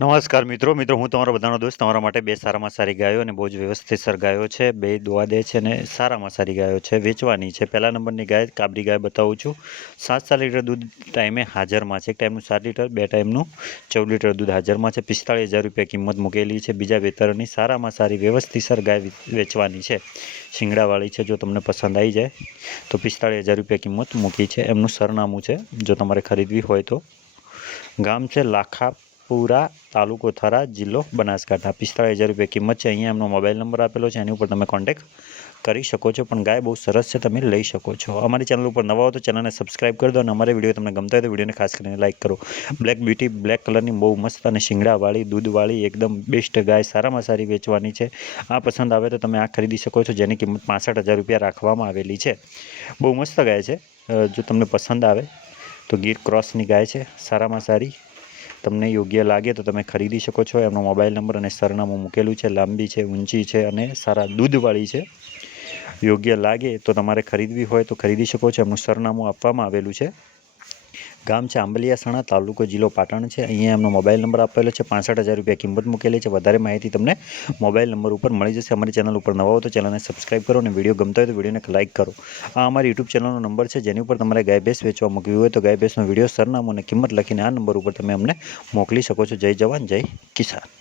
નમસ્કાર મિત્રો મિત્રો, હું તમારો બધાનો દોસ્ત, તમારા માટે બે સારામાં સારી ગાયો અને બહુ જ વ્યવસ્થિત સર ગાયો છે. બે દોવા દે છે અને સારામાં સારી ગાયો છે, વેચવાની છે. પહેલા નંબરની ગાય, કાબરી ગાય બતાવું છું. સાત સાત લીટર દૂધ ટાઈમે હાજરમાં છે. એક ટાઈમનું સાત લીટર, બે ટાઈમનું ચૌદ લીટર દૂધ હાજરમાં છે. પિસ્તાળીસ હજાર રૂપિયા કિંમત મૂકેલી છે. બીજા વેતરની સારામાં સારી વ્યવસ્થિત સર ગાય વેચવાની છે. શિંગડાવાળી છે, જો તમને પસંદ આવી જાય, તો પિસ્તાળીસ હજાર રૂપિયા કિંમત મૂકી છે. એમનું સરનામું છે, જો તમારે ખરીદવી હોય તો. ગામ છે લાખાપુરા તાલુકો થરા જિલ્લો બનાસકાંઠા. પિસ્તાળીસ હજાર રૂપિયા કિંમત છે. અહીંયા એમનો મોબાઈલ નંબર આપેલો છે. એની ઉપર તમે કોન્ટેક્ટ કરી શકો છો. પણ ગાય બહુ સરસ છે. તમે લઈ શકો છો. અમારી ચેનલ ઉપર નવા હો તો ચેનલને સબસ્ક્રાઇબ કરી દો અને અમારે વીડિયો તમને ગમતા હોય તો વિડીયોને ખાસ કરીને લાઇક કરો. બ્લેક બ્યુટી બ્લેક કલરની બહુ મસ્ત અને શિંગડાવાળી, દૂધવાળી, એકદમ બેસ્ટ ગાય સારામાં સારી વેચવાની છે. આ પસંદ આવે તો તમે આ ખરીદી શકો છો. જેની કિંમત પાસઠ હજાર રૂપિયા રાખવામાં આવેલી છે. બહુ મસ્ત ગાય છે. જો તમને પસંદ આવે તો ગીર ક્રોસની ગાય છે. સારામાં સારી તમને યોગ્ય લાગે તો તમે ખરીદી શકો છો. એમનો મોબાઈલ નંબર અને સરનામું મૂકેલું છે. લાંબી છે, ઊંચી છે અને સારા દૂધવાળી છે. યોગ્ય લાગે તો તમારે ખરીદવી હોય તો ખરીદી શકો છો. એમનું સરનામું આપવામાં આવેલું છે. ગામ છે આંબલિયાસણા તાલુકો જિલ્લો પાટણ છે. અહીંયા એમનો મોબાઈલ નંબર આપેલો છે, પાસઠ હજાર રૂપિયા કિંમત મૂકેલી છે. વધારે માહિતી તમને મોબાઈલ નંબર ઉપર મળી જશે. અમારી ચેનલ ઉપર નવા હો તો ચેનલને સબસ્ક્રાઇબ કરો અને વીડિયો ગમતા હોય તો વિડીયોને લાઇક કરો. આ અમારી યુટ્યુબ ચેનલનો નંબર છે, જેની ઉપર તમારે ગાય ભેંસ વેચવા મૂકવી હોય તો ગાય ભેંસનો વીડિયો, સરનામું અને કિંમત લખીને આ નંબર ઉપર તમે અમને મોકલી શકો છો. જય જવાન, જય કિસાન.